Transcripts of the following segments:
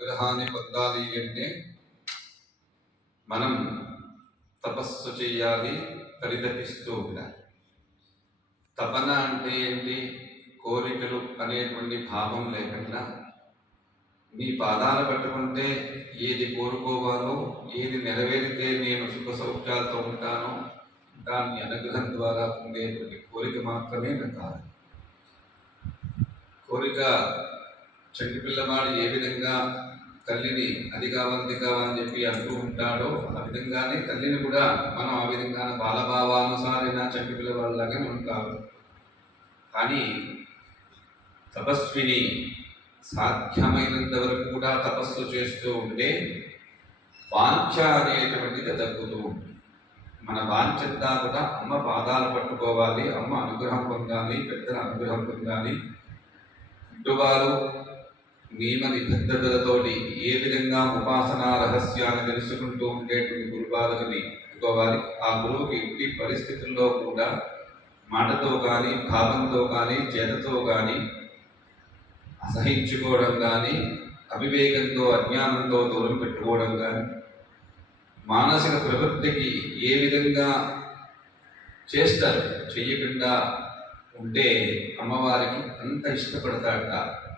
అనుగ్రహాన్ని పొందాలి అంటే మనం తపస్సు చేయాలి, పరితపిస్తూ ఉండాలి. తపన అంటే ఏంటి? కోరికలు అనేటువంటి భావం లేకుండా నీ పాదాలు పట్టుకుంటే ఏది కోరుకోవాలో, ఏది నెరవేరితే నేను సుఖ సౌఖ్యాలతో ఉంటానో దాన్ని అనుగ్రహం ద్వారా పొందేటువంటి కోరిక మాత్రమే కాదు. కోరిక చంటి పిల్లవాడు ఏ విధంగా తల్లిని అది కావాలి కావాలని చెప్పి అంటూ ఉంటాడో ఆ విధంగానే తల్లిని కూడా మనం ఆ విధంగానే బాలభావానుసారైన చంటి పిల్లవాళ్ళలాగానే ఉంటారు. కానీ తపస్విని సాధ్యమైనంత వరకు కూడా తపస్సు చేస్తూ ఉంటే వాంఛ అనేటువంటిది తగ్గుతూ ఉంటుంది. మన వాంఛంతా కూడా అమ్మ పాదాలు పట్టుకోవాలి, అమ్మ అనుగ్రహం పొందాలి, పెద్దల అనుగ్రహం పొందాలి. పుట్టువారు నియమ నిబద్ధతలతోటి ఏ విధంగా ఉపాసనా రహస్యాన్ని తెలుసుకుంటూ ఉండేటువంటి గురుబాలకుని పెట్టుకోవాలి. ఆ గురువుకి ఎట్టి పరిస్థితుల్లో కూడా మాటతో కానీ, భావంతో కానీ, చేతతో కానీ అసహించుకోవడం కానీ, అవివేకంతో అజ్ఞానంతో దూరం పెట్టుకోవడం కానీ, మానసిక ప్రవృత్తికి ఏ విధంగా చేస్తారు చెయ్యకుండా ఉంటే అమ్మవారికి అంత ఇష్టపడతాడట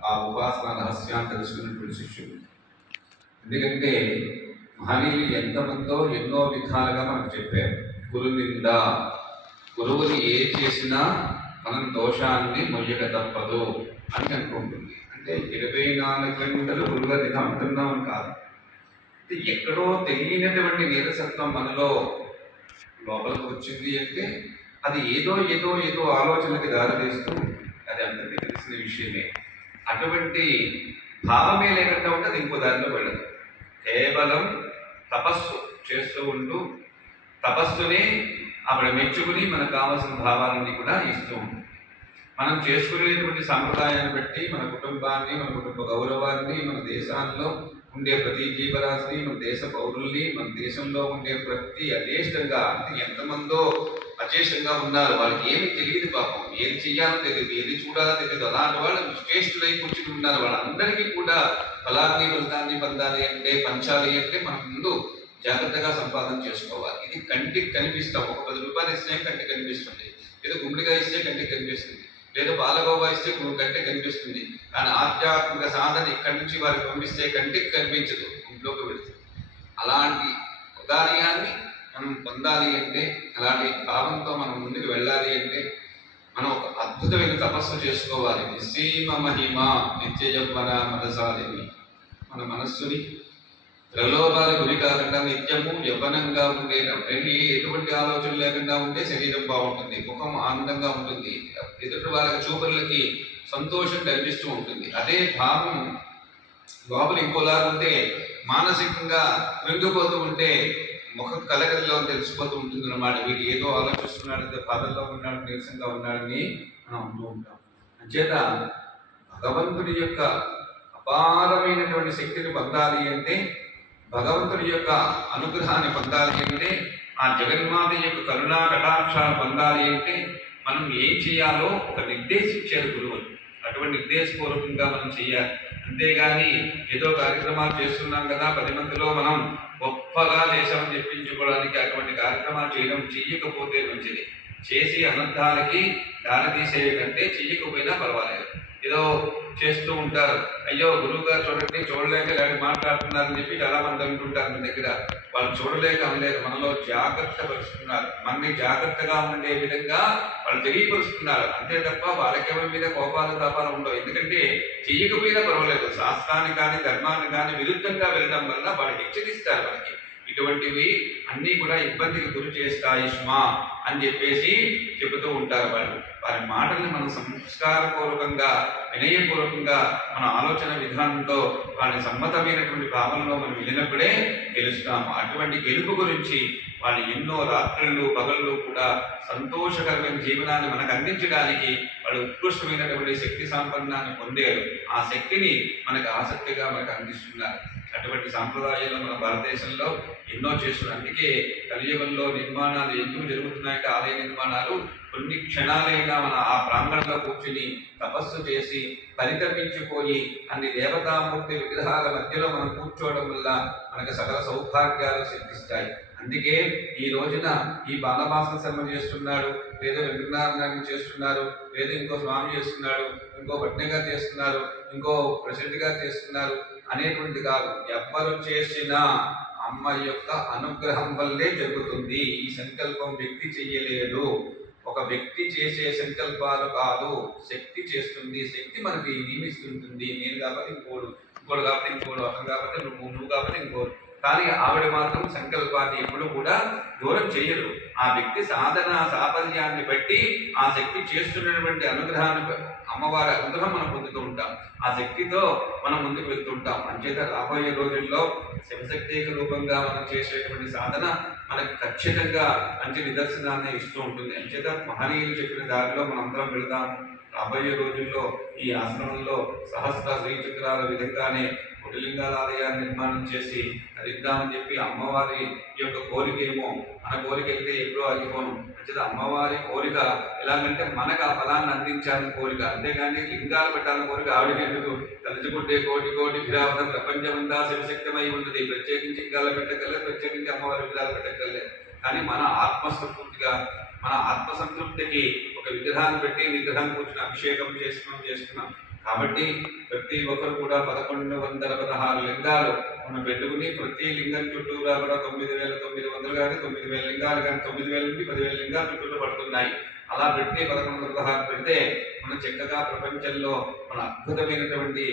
ఆ ఉపాసన రహస్యాన్ని తెలుసుకున్నటువంటి శిష్యుడు. ఎందుకంటే మహనీయులు ఎంతమందో ఎన్నో విధాలుగా మనకు చెప్పారు. గురునింద, గురువుని ఏ చేసినా మనం దోషాన్ని మొయ్యక తప్పదు అని అనుకుంటుంది. అంటే 24 గంటలు గురువుల నిధ అంటున్నాం కాదు. అంటే ఎక్కడో తెలియనటువంటి నీరసత్వం మనలో లోపలికి వచ్చింది అంటే అది ఏదో ఏదో ఏదో ఆలోచనకి దారితీస్తూ అది అందరికీ తెలిసిన విషయమే. అటువంటి భావమే లేకుండా ఉంటే అది ఇంకో దారిలో వెళ్ళదు. కేవలం తపస్సు చేస్తూ ఉంటూ తపస్సుని ఆవిడ మెచ్చుకుని మనకు కావాల్సిన భావాలన్నీ కూడా ఇస్తూ ఉంటుంది. మనం చేసుకునేటువంటి సంప్రదాయాన్ని బట్టి మన కుటుంబాన్ని, మన కుటుంబ గౌరవాన్ని, మన దేశాల్లో ఉండే ప్రతి జీవరాశిని, మన దేశ పౌరుల్ని, మన దేశంలో ఉండే ప్రతి అదేష్టంగా అంటే ఎంతమందో అచేష్టంగా ఉన్నారు. వాళ్ళకి ఏమి తెలియదు పాపం, ఏది చెయ్యాలో తెలియదు, ఏది చూడాలో తెలియదు. అలాంటి వాళ్ళు శ్రేష్ఠులై కూర్చుని ఉన్నారు. వాళ్ళందరికీ కూడా ఫలాన్ని పొందాలి అంటే, పంచాలి అంటే మనం ముందు జాగ్రత్తగా సంపాదన చేసుకోవాలి. ఇది కంటికి కనిపిస్తాం. ఒక 10 రూపాయలు ఇస్తే కంటికి కనిపిస్తుంది, లేదా గుమ్మడిగా ఇస్తే కంటికి కనిపిస్తుంది, లేదా పాలగోవా ఇస్తే కంటికి కనిపిస్తుంది. కానీ ఆధ్యాత్మిక సాధన ఇక్కడి నుంచి వారికి పంపిస్తే కంటికి కనిపించదు, ఇంట్లోకి వెళుతుంది. అలాంటి ఉదార్యాన్ని మనం పొందాలి అంటే, అలాంటి భావంతో మనం ముందుకు వెళ్ళాలి అంటే మనం ఒక అద్భుతమైన తపస్సు చేసుకోవాలి. నిస్సీమ మహిమ నిత్య యవ్వన మనసాలిని. మన మనస్సుని ప్రలోభాలు గురి కాకుండా నిత్యము యవ్వనంగా ఉండే ఎటువంటి ఆలోచన లేకుండా ఉంటే శరీరం బాగుంటుంది, ముఖం ఆనందంగా ఉంటుంది, ఎదుటి వాళ్ళకి చూపులకి సంతోషం కనిపిస్తూ ఉంటుంది. అదే భావం లోపల ఇంకోలాగా ఉంటే మానసికంగా కృంగిపోతూ ఉంటే ముఖం కలకల్లో తెలిసిపోతూ ఉంటుంది అన్నమాట. వీడు ఏదో ఆలోచిస్తున్నాడు, బాధల్లో ఉన్నాడు, నీరసంగా ఉన్నాడని మనం అంటూ ఉంటాం. అంచేత భగవంతుడి యొక్క అపారమైనటువంటి శక్తిని పొందాలి అంటే, భగవంతుడి యొక్క అనుగ్రహాన్ని పొందాలి అంటే, ఆ జగన్మాత యొక్క కరుణా కటాక్షాలు పొందాలి అంటే మనం ఏం చేయాలో ఒక నిర్దేశించారు గురువులు. అటువంటి నిర్దేశపూర్వకంగా మనం చేయాలి. అంతేగాని ఏదో కార్యక్రమాలు చేస్తున్నాం కదా 10 మందిలో మనం గొప్పగా చేశామని చెప్పించుకోవడానికి అటువంటి కార్యక్రమాలు చెయ్యకపోతే మంచిది. చేసి అనర్థాలకి దారితీసే కంటే చెయ్యకపోయినా పర్వాలేదు. ఏదో చేస్తూ ఉంటారు, అయ్యో గురువు గారు చూడండి చూడలేక ఇలాంటి మాట్లాడుతున్నారని చెప్పి చాలా మంది అంటుంటారు మన దగ్గర. వాళ్ళు చూడలేక అనలేక మనలో జాగ్రత్త పరుస్తున్నారు, మనని జాగ్రత్తగా ఉండే విధంగా వాళ్ళు తెలియపరుస్తున్నారు. అంతే తప్ప వాళ్ళకెవరి మీద కోపాలు తాపాలు ఉండవు. ఎందుకంటే చెయ్యకపోయినా పర్వాలేదు, శాస్త్రాన్ని కానీ ధర్మాన్ని కానీ విరుద్ధంగా వెళ్ళడం వల్ల వాళ్ళు హెచ్చరిస్తారు మనకి. ఇటువంటివి అన్నీ కూడా ఇబ్బందికి గురి చేస్తాయి సుమా అని చెప్పేసి చెబుతూ ఉంటారు వాళ్ళు. వారి మాటల్ని మనం సంస్కారపూర్వకంగా, వినయపూర్వకంగా మన ఆలోచన విధానంతో వారి సమ్మతమైనటువంటి భావనలో మనం వెళ్ళినప్పుడే గెలుస్తాము. అటువంటి గెలుపు గురించి వాళ్ళు ఎన్నో రాత్రులు పగళ్ళు కూడా సంతోషకరమైన జీవనాన్ని మనకు అందించడానికి వాళ్ళు ఉత్కృష్టమైనటువంటి శక్తి సంపన్నాన్ని పొందారు. ఆ శక్తిని మనకు ఆసక్తిగా మనకు అందిస్తున్నారు. అటువంటి సాంప్రదాయాలు మన భారతదేశంలో ఎన్నో చేస్తున్నారు. అందుకే కలియుగంలో నిర్మాణాలు ఎందుకు జరుగుతున్నాయంటే ఆలయ నిర్మాణాలు కొన్ని క్షణాలైనా మన ఆ ప్రాంగణంలో కూర్చుని తపస్సు చేసి పరితపించిపోయి అన్ని దేవతామూర్తి విగ్రహాల మధ్యలో మనం కూర్చోవడం వల్ల మనకు సకల సౌభాగ్యాలు సిద్ధిస్తాయి. అందుకే ఈ రోజున ఈ బాలభాస్కర శర్మ చేస్తున్నాడు, లేదా వెంకటనారాయణ చేస్తున్నారు, లేదా ఇంకో స్వామి చేస్తున్నాడు, ఇంకో భట్నగా చేస్తున్నారు, ఇంకో ప్రెసిడెంట్గా చేస్తున్నారు అనేటువంటి కాదు. ఎవ్వరు చేసినా అమ్మ యొక్క అనుగ్రహం వల్లే జరుగుతుంది. ఈ సంకల్పం వ్యక్తి చెయ్యలేడు. ఒక వ్యక్తి చేసే సంకల్పాలు కాదు, శక్తి చేస్తుంది. శక్తి మనకి నియమిస్తుంటుంది. నేను కాబట్టి ఇంకోడు, ఇంకోడు కాబట్టి ఇంకోడు, అతను కాబట్టి నువ్వు కాబట్టి ఇంకోడు. కానీ ఆవిడ మాత్రం సంకల్పాన్ని ఎప్పుడు కూడా దూరం చేయరు. ఆ వ్యక్తి సాధన సాఫల్యాన్ని బట్టి ఆ శక్తి చేస్తున్నటువంటి అనుగ్రహాన్ని, అమ్మవారి అనుగ్రహం మనం పొందుతూ ఉంటాం. ఆ శక్తితో మనం ముందుకు వెళ్తుంటాం. అంచేత రాబోయే రోజుల్లో శివశక్తి రూపంగా మనం చేసేటువంటి సాధన మనకు ఖచ్చితంగా మంచి నిదర్శనాన్ని ఇస్తూ ఉంటుంది. అంచేత మహనీయులు చెప్పిన దారిలో మనందరం వెళదాము. రాబోయే రోజుల్లో ఈ ఆశ్రమంలో సహస్ర శ్రీచక్రాల విధంగానే కోటిలింగాల ఆలయాన్ని నిర్మాణం చేసి హరిద్దామని చెప్పి అమ్మవారి యొక్క కోరిక ఏమో మన కోరిక అయితే ఎప్పుడో ఆగిపోను. అంటే అమ్మవారి కోరిక ఎలాగంటే మనకు ఆ ఫలాన్ని అందించాలని కోరిక, అంతేగాని లింగాలు పెట్టాలని కోరిక ఆవిడకి ఎందుకు? తలుచుకుంటే కోటి కోటి విగ్రహాలు ప్రపంచమంతా శివశక్తమై ఉన్నది. ప్రత్యేకించి లింగాలు పెట్టగలేదు, ప్రత్యేకించి అమ్మవారి విగ్రహాలు పెట్టగలేదు. కానీ మన ఆత్మస్ఫూర్తిగా మన ఆత్మసంతృప్తికి ఒక విగ్రహాన్ని పెట్టి విగ్రహం కూర్చుని అభిషేకం చేస్తున్నాం. కాబట్టి ప్రతి ఒక్కరు కూడా 1116 లింగాలు మనం పెట్టుకుని ప్రతి లింగం చుట్టూరా కూడా 9900 కానీ 9000 లింగాలు కానీ 9000 నుండి 10,000 లింగాలు చుట్టూరు పడుతున్నాయి. అలా పెట్టి 1116 పెడితే మనం చక్కగా ప్రపంచంలో మన అద్భుతమైనటువంటి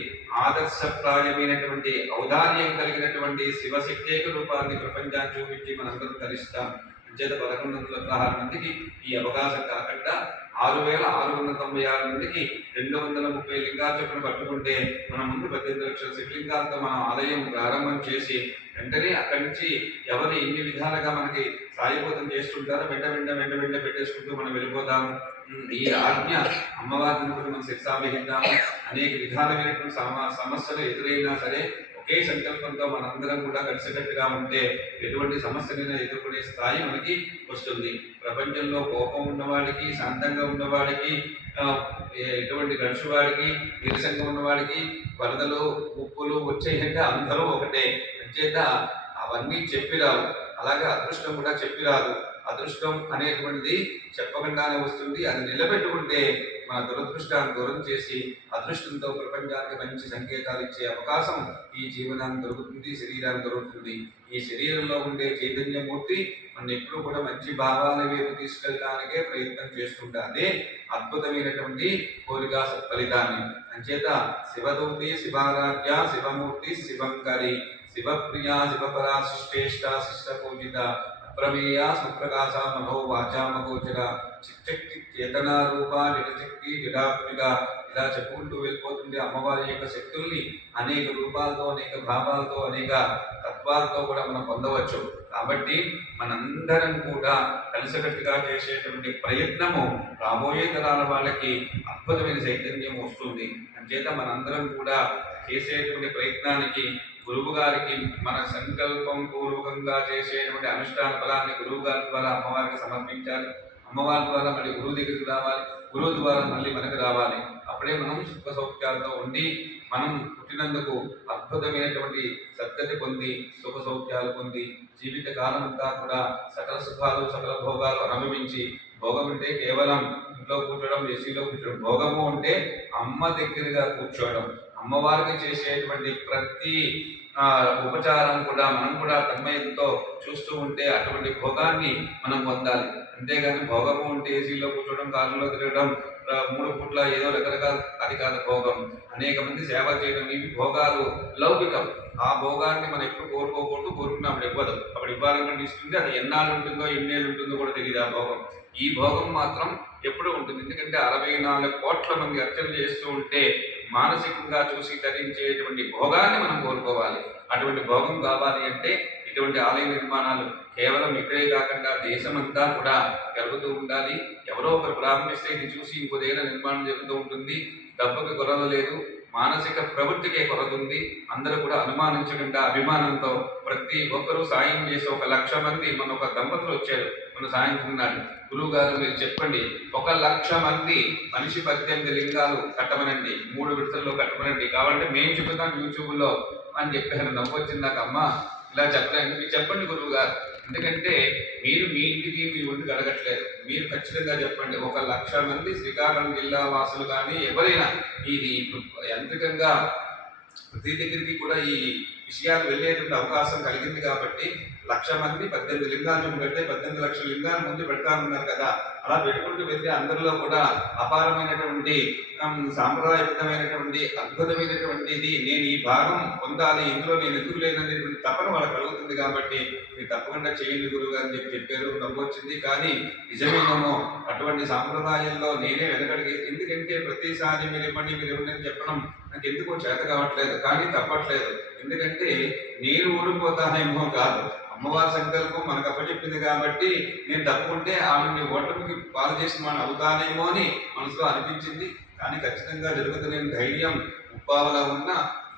ఆదర్శప్రాయమైనటువంటి ఔదార్యం కలిగినటువంటి శివశక్తి రూపాన్ని ప్రపంచాన్ని చూపించి మనందరం ధరిస్తాం. అంచేత 1116 మందికి ఈ అవకాశం కాకుండా 6,696 మందికి 230 లింగాలు చొప్పున పట్టుకుంటే మన ముందు 18 లక్షల శివలింగాలతో మనం ఆలయం ప్రారంభం చేసి వెంటనే అక్కడి నుంచి ఎవరు ఎన్ని విధాలుగా మనకి సాయబోధం చేస్తుంటారో వెంట పెట్టేసుకుంటూ మనం వెళ్ళిపోదాము. ఈ ఆజ్ఞ అమ్మవారిని కూడా మనం శిక్షాభిహిద్దాము. అనేక విధాలమైనటువంటి సమస్యలు ఎదురైనా సరే ఒకే సంకల్పంతో మనందరం కూడా కలిసికట్టుగా ఉంటే ఎటువంటి సమస్యలైనా ఎదుర్కొనే స్థాయి మనకి వస్తుంది. ప్రపంచంలో కోపం ఉన్నవాడికి, శాంతంగా ఉన్నవాడికి, ఎటువంటి గడుచువాడికి, నీరసంగా ఉన్నవాడికి వరదలు ముప్పులు వచ్చేయంటే అందరూ ఒకటే. అంచేత అవన్నీ చెప్పిరావు. అలాగే అదృష్టం కూడా చెప్పిరాదు. అదృష్టం అనేటువంటిది చెప్పకుండానే వస్తుంది. అది నిలబెట్టుకుంటే మన దురదృష్టాన్ని దూరం చేసి అదృష్టంతో ప్రపంచానికి మంచి సంకేతాలు ఇచ్చే అవకాశం ఈ జీవనాన్ని దొరుకుతుంది, శరీరాన్ని దొరుకుతుంది. ఈ శరీరంలో ఉండే చైతన్యమూర్తి మన ఎప్పుడు కూడా మంచి భావాల వైపు తీసుకెళ్ళడానికే ప్రయత్నం చేస్తుంటా. అదే అద్భుతమైనటువంటి కోరికా సత్ఫలితాన్ని. అంచేత శివదూతి, శివారాధ్య, శివమూర్తి, శివంకరి, శివప్రియ, శివపరా, శిష్టేష్ట, శిష్ట పూజిత, ప్రమేయ, సుప్రకాశ, మనో వాచామగోచర, చిచ్చక్తి, చేతనారూప, జడశక్తి, జడాత్మిక, ఇలా చెప్పుకుంటూ వెళ్ళిపోతుంది. అమ్మవారి యొక్క శక్తుల్ని అనేక రూపాలతో, అనేక భావాలతో, అనేక తత్వాలతో కూడా మనం పొందవచ్చు. కాబట్టి మనందరం కూడా కలిసికట్టుగా చేసేటువంటి ప్రయత్నము రాబోయే తరాల వాళ్ళకి అద్భుతమైన చైతన్యం వస్తుంది. అంచేత మనందరం కూడా చేసేటువంటి ప్రయత్నానికి గురువు గారికి మన సంకల్పం పూర్వకంగా చేసేటువంటి అనుష్ఠాన ఫలాన్ని గురువు గారి ద్వారా అమ్మవారికి సమర్పించాలి. అమ్మవారి ద్వారా మళ్ళీ గురువు దగ్గరికి రావాలి, గురువు ద్వారా మళ్ళీ మనకు రావాలి. అప్పుడే మనం సుఖ సౌఖ్యాలతో ఉండి మనం పుట్టినందుకు అద్భుతమైనటువంటి సద్గతి పొంది సుఖ సౌఖ్యాలు పొంది జీవిత కాలం అంతా కూడా సకల సుఖాలు, సకల భోగాలు అనుభవించి, భోగం అంటే కేవలం ఇంట్లో కూర్చోవడం, ఏసీలో కూర్చోవడం. భోగము అంటే అమ్మ దగ్గరగా కూర్చోవడం. అమ్మవారికి చేసేటువంటి ప్రతి ఉపచారం కూడా మనం కూడా తన్మయంతో చూస్తూ ఉంటే అటువంటి భోగాన్ని మనం పొందాలి. అంతేగాని భోగము ఉంటే ఏసీలో కూర్చోవడం, కారులో తిరగడం, 3 పూట్ల ఏదో రకరకాల, అది కాదు భోగం. అనేక మంది సేవ చేయడం, ఇవి భోగాలు లౌకికం. ఆ భోగాన్ని మనం ఎప్పుడు కోరుకోకూడదు. కోరుకున్నప్పుడు ఇవ్వదు. అప్పుడు ఇవ్వాలనుకుంటే ఇస్తుంది. అది ఎన్నాళ్ళు ఉంటుందో, ఎన్నేళ్ళు ఉంటుందో కూడా తెలియదు ఆ భోగం. ఈ భోగం మాత్రం ఎప్పుడు ఉంటుంది. ఎందుకంటే 64 కోట్ల మంది అర్చన చేస్తూ ఉంటే మానసికంగా చూసి తరించేటువంటి భోగాన్ని మనం కోరుకోవాలి. అటువంటి భోగం కావాలి అంటే ఇటువంటి ఆలయ నిర్మాణాలు కేవలం ఇక్కడే కాకుండా దేశమంతా కూడా జరుగుతూ ఉండాలి. ఎవరో ఒకరు ప్రారంభిస్తే ఇది చూసి ఇంకో దగ్గర నిర్మాణం జరుగుతూ ఉంటుంది. డబ్బుకి కొరత లేదు, మానసిక ప్రవృత్తికే కొరత ఉంది. అందరూ కూడా అనుమానించకుండా అభిమానంతో ప్రతి ఒక్కరూ సాయం చేసి 1,00,000 మంది మన ఒక దంపతులు వచ్చారు. మన సాయంత్రం నాడు గురువు గారు మీరు చెప్పండి 1,00,000 మంది మనిషి 18 లింగాలు కట్టమనండి, 3 విడతల్లో కట్టమనండి, కాబట్టి మేము చెబుతాం యూట్యూబ్లో అని చెప్పారు. నవ్వొచ్చింది నాకు. అమ్మ ఇలా చెప్పలేదు, మీరు చెప్పండి గురువు గారు, ఎందుకంటే మీరు మీ ఇంటికి మీ ఒంటికి అడగట్లేదు, మీరు ఖచ్చితంగా చెప్పండి. 1,00,000 మంది శ్రీకాకుళం జిల్లా వాసులు కానీ ఎవరైనా ఇది యాంత్రికంగా ప్రతి దగ్గరికి కూడా ఈ విషయాలు వెళ్ళేటువంటి అవకాశం కలిగింది కాబట్టి 1,00,000 మంది 18 లింగాలను పెడితే 18 లక్షల లింగాల ముందు పెడతామన్నారు కదా, అలా పెట్టుకుంటూ వెళ్తే అందరిలో కూడా అపారమైనటువంటి సాంప్రదాయబద్ధమైనటువంటి అద్భుతమైనటువంటిది నేను ఈ భాగం పొందాలి, ఇందులో నేను ఎందుకు లేదనేటువంటి తపన వాళ్ళకి కలుగుతుంది. కాబట్టి మీరు తప్పకుండా చేయండి గురువు గారు అని చెప్పారు. నవ్వొచ్చింది. కానీ నిజమేనేమో అటువంటి సాంప్రదాయంలో నేనే వెనకడిగి, ఎందుకంటే ప్రతిసారి మీరు ఇవ్వండి చెప్పడం నాకు ఎందుకో చేత కావట్లేదు, కానీ తప్పట్లేదు. ఎందుకంటే నేను ఓడిపోతానేమో కాదు, అమ్మవారి సంకల్పం మనకు అప్పచెప్పింది కాబట్టి నేను తప్పుకుంటే ఆమెని ఓటమికి పాలు చేసిన మనం అవుతానేమో అని మనసులో అనిపించింది. కానీ ఖచ్చితంగా జరుగుతున్న ధైర్యం ముప్పావలా ఉన్న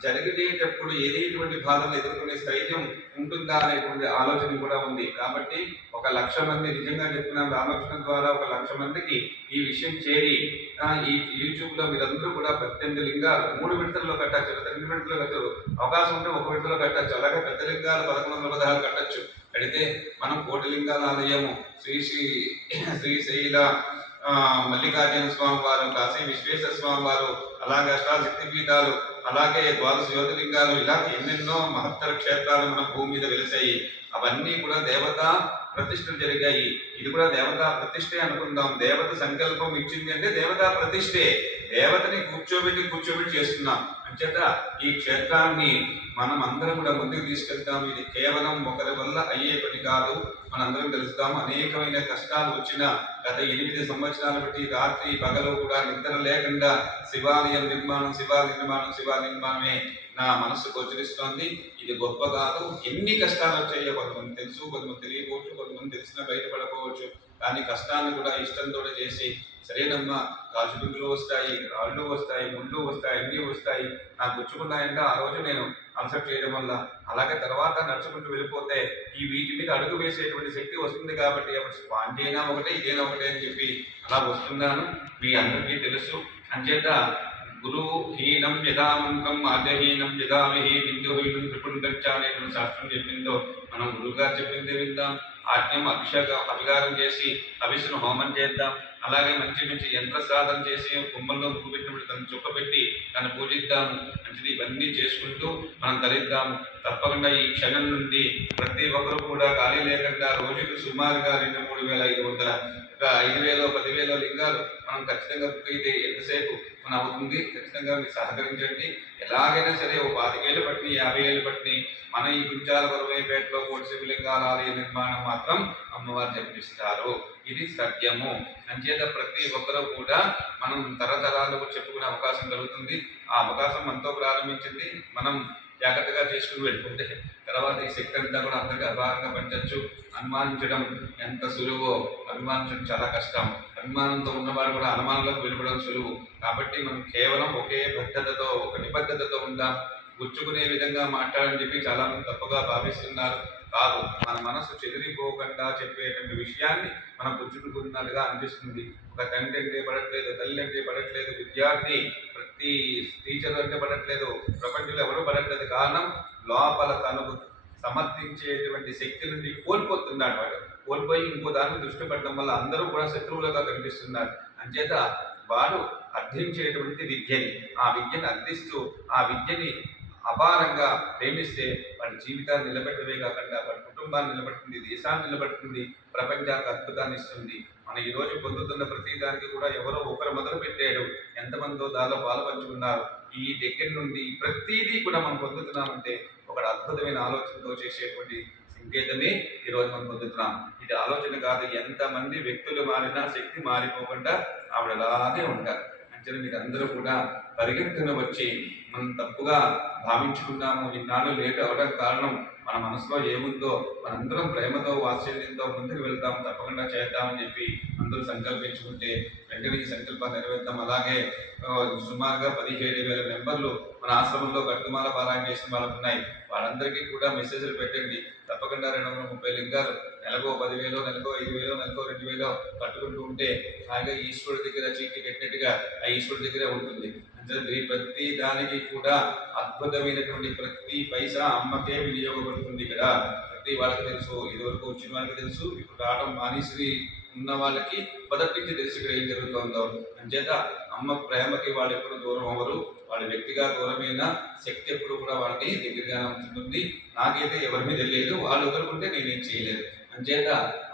జరిగేటప్పుడు ఏదేటువంటి బాధలు ఎదుర్కొనే స్థైర్యం ఉంటుందా అనేటువంటి ఆలోచన కూడా ఉంది. కాబట్టి 1,00,000 మంది నిజంగా చెప్తున్న ఆలోచన ద్వారా 1,00,000 మందికి ఈ విషయం చేరి ఈ యూట్యూబ్లో మీరందరూ కూడా 18 లింగాలు 3 విడతల్లో కట్టచ్చు, 2 విడతల్లో కట్టచ్చు, అవకాశం ఉంటే 1 విడతలో కట్టచ్చు, అలాగే పెద్ద లింగాలు 1116 కట్టచ్చు. కడితే మనం కోటిలింగాల ఆలయము శ్రీశైల మల్లికార్జున స్వామి వారు, కాశీ విశ్వేశ్వర స్వామి వారు, అలాగే అష్టాశక్తి పీఠాలు, అలాగే ద్వాదశ జ్యోతిలింగాలు, ఇలా ఎన్నెన్నో మహత్తర క్షేత్రాలు మన భూమి మీద వెలిసాయి. అవన్నీ కూడా దేవతా ప్రతిష్టలు జరిగాయి. ఇది కూడా దేవతా ప్రతిష్టే అనుకుందాం. దేవత సంకల్పం ఇచ్చింది అంటే దేవతా ప్రతిష్టే. దేవతని కూర్చోబెట్టి చేస్తున్నాం. అంచేత ఈ క్షేత్రాన్ని మనం అందరం కూడా ముందుకు తీసుకెళ్తాం. ఇది కేవలం ఒకరి వల్ల అయ్యే పని కాదు. మనందరం తెలుస్తాము. అనేకమైన కష్టాలు వచ్చిన గత 8 సంవత్సరాల బట్టి రాత్రి పగలు కూడా నిద్ర లేకుండా శివాలయం నిర్మాణమే నా మనస్సు గోచరిస్తోంది. ఇది గొప్ప కాదు. ఎన్ని కష్టాలు వచ్చాయో కొంతమంది తెలుసు, కొంతమంది తెలియకపోవచ్చు, కొంతమంది తెలిసినా బయటపడకపోవచ్చు. కానీ కష్టాన్ని కూడా ఇష్టంతో చేసి సరేనమ్మా, కాల్చుకుంటూ వస్తాయి, రాళ్ళు వస్తాయి, ముళ్ళు వస్తాయి, అన్నీ వస్తాయి, నాకు గుచ్చుకున్నాయంటే ఆ రోజు నేను అలసట్ చేయడం వల్ల, అలాగే తర్వాత నడుచుకుంటూ వెళ్ళిపోతే ఈ వీటి మీద అడుగు వేసేటువంటి శక్తి వస్తుంది. కాబట్టి అప్పుడు స్పాంజ్ అయినా ఒకటే, ఇదైనా ఒకటే అని చెప్పి అలా వస్తున్నాను. మీ అందరికీ తెలుసు. అంచేత గురువు హీనం యథామంతం ఆద్యహీనం యథావిహి బిందుహీనం త్రిపుండంచ అనేటువంటి శాస్త్రం చెప్పిందో మనం గురువుగారు చెప్పిందే విందాం. ఆజ్ఞం అభిగారం చేసి హవిస్సును హోమం చేద్దాం. అలాగే మంచి యంత్ర సాధన చేసి కొమ్మల్లో ముగ్గు పెట్టినప్పుడు తను చుక్కపెట్టి తను పూజిద్దాము. మంచిది ఇవన్నీ చేసుకుంటూ మనం ధరిద్దాము. తప్పకుండా ఈ క్షణం నుండి ప్రతి ఒక్కరు కూడా ఖాళీ లేకుండా రోజుకు సుమారుగా 2,3,500 5,000 10,000 లింగాలు మనం ఖచ్చితంగా బుక్ అయితే ఎంతసేపు మన అవుతుంది. ఖచ్చితంగా మీరు సహకరించండి. ఎలాగైనా సరే 25 ఏళ్ళు పట్టిని 50 ఏళ్ళు పట్టిని మన ఈ గుంచాల వరవైపేటలో కోటి శివలింగాల ఆలయ నిర్మాణం మాత్రం అమ్మవారు జరిపిస్తారు. ఇది సత్యము. అంచేత ప్రతి ఒక్కరూ కూడా మనం తరతరాలకు చెప్పుకునే అవకాశం కలుగుతుంది. ఆ అవకాశం మనతో ప్రారంభించింది. మనం జాగ్రత్తగా చేసుకుని వెళ్ళిపోతే తర్వాత ఈ శక్తి అంతా కూడా అందరికీ అపారంగా పంచవచ్చు. అనుమానించడం ఎంత సులువో అభిమానించడం చాలా కష్టం. అభిమానంతో ఉన్నవారు కూడా అనుమానంలోకి వెళ్ళిపోవడం సులువు. కాబట్టి మనం కేవలం ఒకే బద్ధతతో, ఒక నిబద్ధతతో ఉందాం. గుచ్చుకునే విధంగా మాట్లాడని చెప్పి చాలా మంది తప్పుగా భావిస్తున్నారు. కాదు, మన మనసు చెదిరిపోకుండా చెప్పేటువంటి విషయాన్ని మనం గుచ్చుకున్నట్టుగా అనిపిస్తుంది. ఒక తండ్రి అంటే పడట్లేదు, తల్లి అంటే పడట్లేదు, విద్యార్థి ప్రతి టీచర్ అంటే పడట్లేదు, ప్రపంచంలో ఎవరు పడట్లేదు. కారణం లోపల తనకు సమర్థించేటువంటి శక్తి నుండి కోల్పోతున్నాడు. వాడు కోల్పోయి ఇంకో దాన్ని దృష్టి పెట్టడం వల్ల అందరూ కూడా శత్రువులుగా కనిపిస్తున్నారు. అంచేత వాడు అర్థించేటువంటి విద్యని, ఆ విద్యను అర్థిస్తూ ఆ విద్యని అపారంగా ప్రేమిస్తే వాడి జీవితాన్ని నిలబెట్టవే కాకుండా వాడి కుటుంబాన్ని నిలబెడుతుంది, దేశాన్ని నిలబెడుతుంది, ప్రపంచానికి అద్భుతాన్ని ఇస్తుంది. మనం ఈరోజు పొందుతున్న ప్రతి దానికి కూడా ఎవరో ఒకరు మొదలు పెట్టాడు, ఎంతమందో దానిలో పాలు పంచుకున్నారు. ఈ దగ్గర నుండి ప్రతిదీ కూడా మనం పొందుతున్నామంటే ఒక అద్భుతమైన ఆలోచనతో చేసేటువంటి సంకేతమే ఈరోజు మనం పొందుతున్నాం. ఇది ఆలోచన కాదు. ఎంతమంది వ్యక్తులు మారినా శక్తి మారిపోకుండా ఆవిడ అలాగే ఉంటారు. అంటే మీరు అందరూ కూడా పరిగెత్తున వచ్చి మనం తప్పుగా భావించుకున్నాము, ఇన్నాళ్ళు లేట్ అవ్వడం కారణం మన మనసులో ఏముందో మనందరం ప్రేమతో వాత్సల్యంతో ముందుకు వెళ్తాం, తప్పకుండా చేద్దామని చెప్పి అందరూ సంకల్పించుకుంటే వెంటనే ఈ సంకల్పాన్ని నెరవేర్తాం. అలాగే సుమారుగా 17,000 మెంబర్లు మన ఆశ్రమంలో గట్టుమాల పారాయణ చేసిన వాళ్ళకు ఉన్నాయి. వాళ్ళందరికీ కూడా మెసేజ్లు పెట్టండి. తప్పకుండా 230 లింగాలు నెలకు 10,000, నెలకు 5,000, నెలకు 2,000 కట్టుకుంటూ ఉంటే హాయిగా ఈశ్వరుడి దగ్గర చీటీ కట్టినట్టుగా ఆ ఈశ్వరుడి దగ్గరే ఉంటుంది. అంటే ప్రతి దానికి కూడా అద్భుతమైనటువంటి ప్రతి పైసా అమ్మకే వినియోగపడుతుంది. ఇక్కడ ప్రతి వాళ్ళకి తెలుసు, ఇదివరకు వచ్చిన వాళ్ళకి తెలుసు, ఇప్పుడు రావడం మానేసి ఉన్న వాళ్ళకి మొదటి నుంచి తెలిసి ఇక్కడ ఏం జరుగుతుందో. అంచేత అమ్మ ప్రేమకి వాళ్ళు ఎప్పుడు దూరం అవ్వరు. వాళ్ళ వ్యక్తిగా దూరమైన శక్తి ఎప్పుడు కూడా వాళ్ళని దగ్గరగానే ఉంచుతుంది. నాకైతే ఎవరి మీద తెలియదు, వాళ్ళు వదులుకుంటే నేనేం చేయలేదు. అంచేత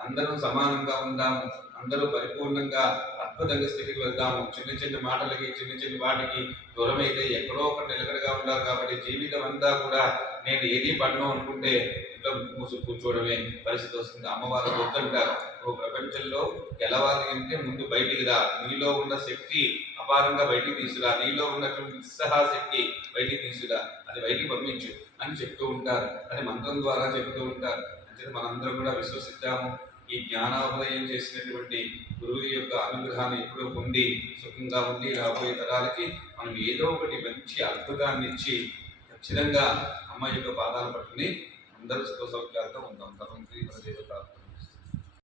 అందరం సమానంగా ఉందాము, అందరూ పరిపూర్ణంగా అద్భుతంగా స్థితికి వెళ్దాము. చిన్న చిన్న మాటలకి చిన్న చిన్న వాటికి దూరం అయితే ఎక్కడో ఒకటి నిలకడగా ఉండాలి. కాబట్టి జీవితం అంతా కూడా నేను ఏది పడను అనుకుంటే ఇంట్లో మూసి కూర్చోవడమే పరిస్థితి వస్తుంది. అమ్మవారు వద్దంటారు, నువ్వు ప్రపంచంలో గెలవాలి అంటే ముందు బయటికి రా, నీలో ఉన్న శక్తి అపారంగా బయటికి తీసుకురా, నీలో ఉన్నటువంటి ఉత్సాహ శక్తి బయటికి తీసుకురా, అది బయటికి పంపించు అని చెప్తూ ఉంటారు. అది మంత్రం ద్వారా చెప్తూ ఉంటారు. అంటే మనందరం కూడా విశ్వసిద్దాము. ఈ జ్ఞానోదయం చేసినటువంటి గురువు యొక్క అనుగ్రహాన్ని ఎప్పుడూ పొంది సుఖంగా ఉండి రాబోయే తరాలకి మనం ఏదో ఒకటి మంచి అద్భుతాన్ని ఇచ్చి ఖచ్చితంగా అమ్మాయి యొక్క పాదాల పట్టుకుని అందరూ సుఖ సౌఖ్యాలతో ఉంటాం. తప్పనిసరి